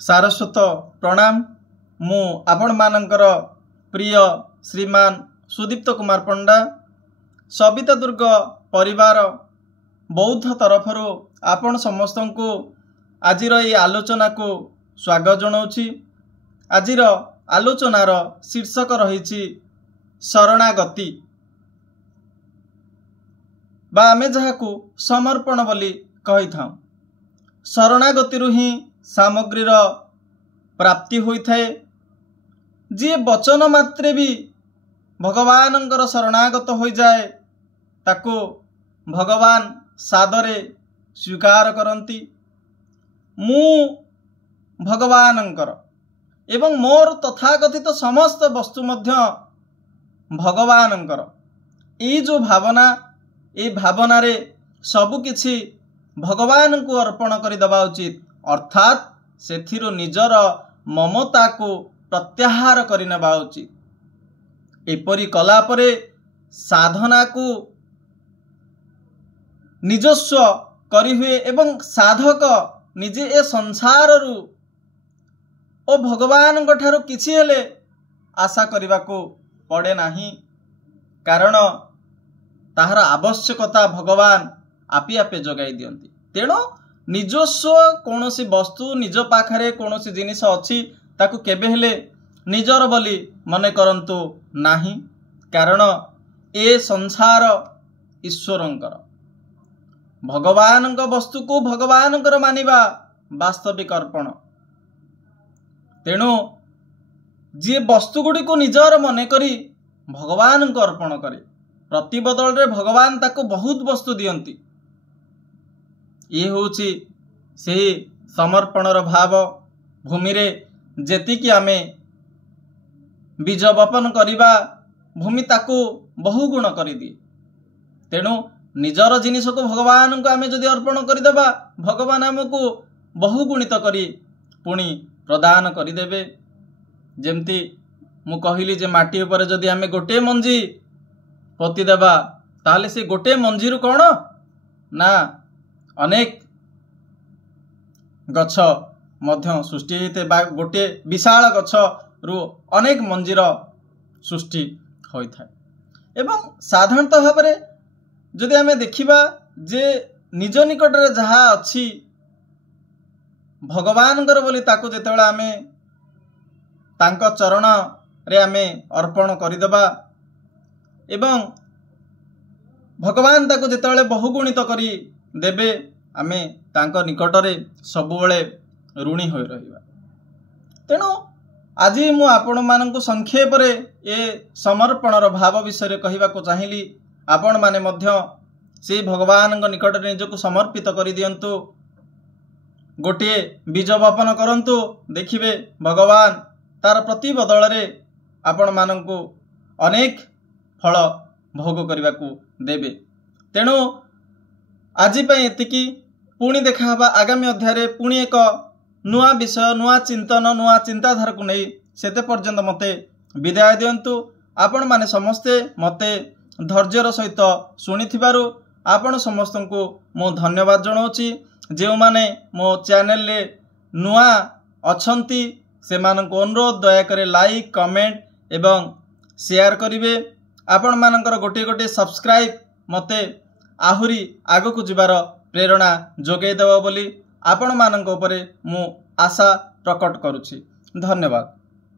सारस्वत प्रणाम। मु आपण मानकर प्रिय श्रीमान सुदीप्त कुमार पंडा सविता दुर्ग परिवार बौद्ध तरफरु आपण समस्त को आजिर ये आलोचना को स्वागत जनाऊँगी। आजिर आलोचनार शीर्षक रही शरणागति बा आमे जहाकू समर्पण बोली कही था। शरणागति ही सामग्रीर प्राप्ति होता है। जी वचन मात्रे भी भगवानंकर शरणागत हो जाए ताको भगवान सादरे स्वीकार करती। मु भगवानंकर एवं मोर तथाकथित समस्त वस्तु मध्य भगवानंकर ये जो भावना ये भावना रे सबु किछि भगवान को अर्पण कर देवा उचित। अर्थात सेथिरु निजर ममता को प्रत्याहार करनेबा उचित। एपरी कला परे साधना को निजस्व करी हुए एवं साधक निजे ए संसार रु ओ भगवान ठारू किछि हेले आशा करने को पड़े नाही। कारण ताहार आवश्यकता भगवान आपी आपे जगाई दियंती। तेणु निजस्व कौनसी वस्तु निज पाखरे कौनसी जिनिस अच्छी ताकू केबे हेले निजर बोली मने करंतु नाही। कारण ए संसार ईश्वरंकर भगवान वस्तु को भगवान मानिबा वास्तविक अर्पण। तेणु जी वस्तु गुड़ी को निजर मन करी भगवान को अर्पण करे प्रति बदल रे भगवान ताको बहुत वस्तु दियंती। ये होची से समर्पणर भाव। भूमि रे जेतिकी आमे बीज बपन करिबा भूमि ताको बहुगुण करि दिए। तेणु निजर जिनिस को भगवान को आमे जदि अर्पण करदेबा भगवान आमको बहुगुणित करी पुणी प्रदान करदेवे। जेमती मु कहली जे माटी उपर जदि आमे गोटे मंजी पोती देबा ताले से गोटे मंजीरु कौन ना अनेक गछ मध्य सृष्टि होते बा गोटे विशाल गछ रु अनेक मंजीर सृष्टि होता है। एवं साधारणतः भाव में जदि आमे देखिबा जे निज निकट रे जहा अछि भगवानकर बोली ताको जेतेबेला आमे तांको चरण रे आमे अर्पण करिदबा एवं भगवान ताको जेतेबेले बहुगुणित करी देबे आमे तांको निकटरे सबुबेले ऋणी होई रहिबा। तेणु आज मु आपण मानकु संक्षेप रे ए समर्पणर भाव विषय कहवा को चाहिली। आपण माने मध्य से भगवान निकट निजको समर्पित कर दियंतु। गोटे बीज बपन करंतु देखिबे भगवान तार प्रति बदल रे आपण मानकु अनेक फल भोग करने को देवे। तेणु आज एतिकी पुणी देखा आगामी अध्याय पुणी एक नुआ विषय नुआ चिंतन नुआ चिंताधारा को नहीं सेते पर्यंत मते विदाय दियंतु। आपण माने समस्ते मते धैर्यर सहित शुणिथिबारु आपण समस्त को मो धन्यवाद जनाऊँगी। जो माने मो चैनल ले नुआ अछंती से मानक अनुरोध दयाकर लाइक कमेंट एवं शेयर करिवे। आपण मानकर गोटे गोटे सब्सक्राइब मते आहुरी आगो को जीवार प्रेरणा जोगे देव बोली आपण मानक उपरे मु आशा प्रकट करुछि। धन्यवाद।